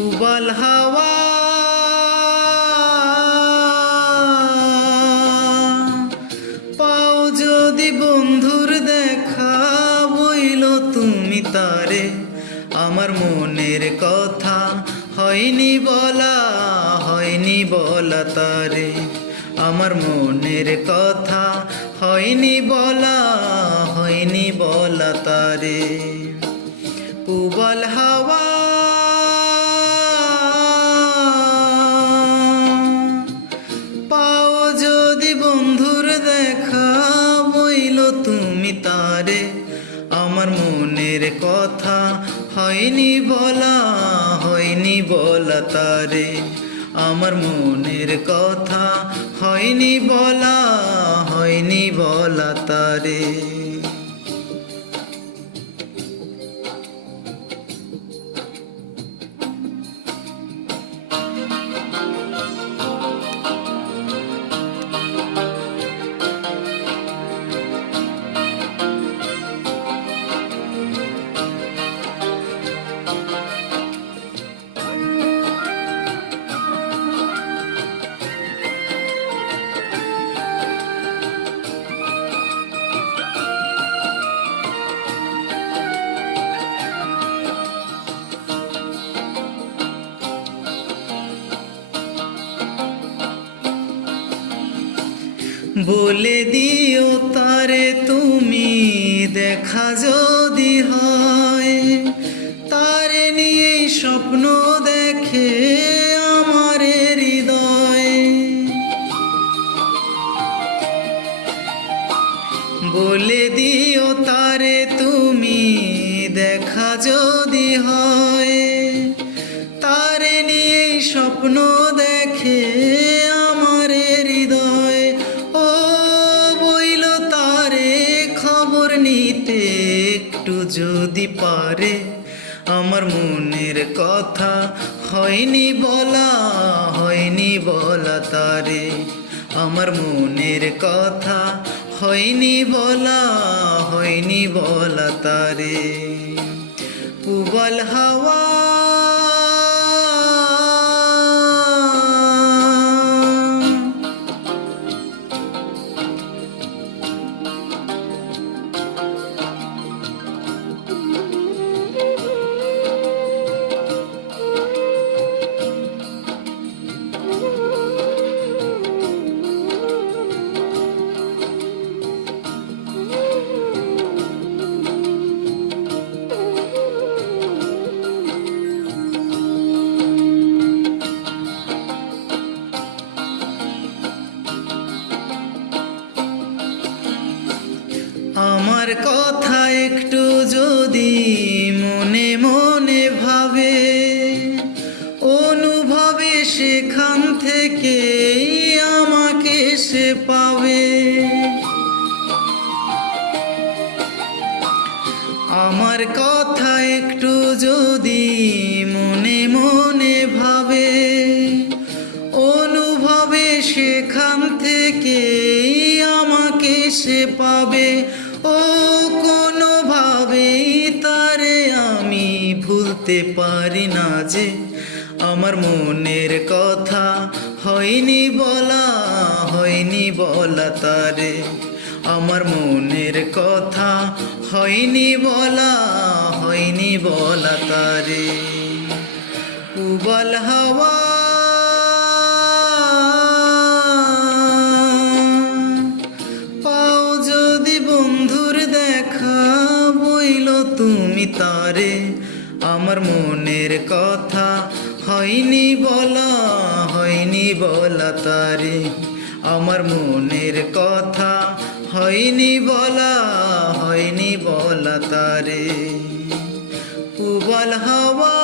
উবাল হাওয়া পাও যদি বন্ধুর দেখা, বইল তুমি তারে আমার মনের কথা, হয়নি বলা তারে আমার মনের কথা, হয়নি বলা তারে। উবাল হাওয়া পাও যদি বন্ধুর দেখা, বইল তুমি তারে আমার মনের কথা, হয়নি বলা তারে আমার মনের কথা, হয়নি বলা তারে। বলে দিও তারে তুমি দেখা যদি হয়, তারে নিয়ে স্বপ্ন দেখে আমার হৃদয়। বলে দিও তারে তুমি দেখা যদি হয়, তারে নিয়ে স্বপ্ন দেখে আমার হৃদয়। ও বইল তারে খবর নিতে একটু যদি পারে, আমার মনের কথা, হয়নি বলা তারে আমার মনের কথা, হয়নি বলা তারে। উবাল হাওয়া আমার কথা একটু যদি মনে মনে ভাবে, অনুভবে সেখান থেকে আমাকে সে পাবে। আমার কথা একটু যদি মনে মনে ভাবে, অনুভবে সেখান থেকে আমাকে সে পাবে। ও কোনোভাবেই তারে আমি ভুলতে পারি না যে, আমার মনের কথা, হয়নি বলা তারে আমার মনের কথা, হয়নি বলা তারে। উবাল হাওয়া পাও যদি বন্ধুর দেখা, বইল তুমি তারে আমার মনের কথা, হয়নি বলা তারে আমার মনের কথা, হয়নি বলা তারে। উবাল হাওয়া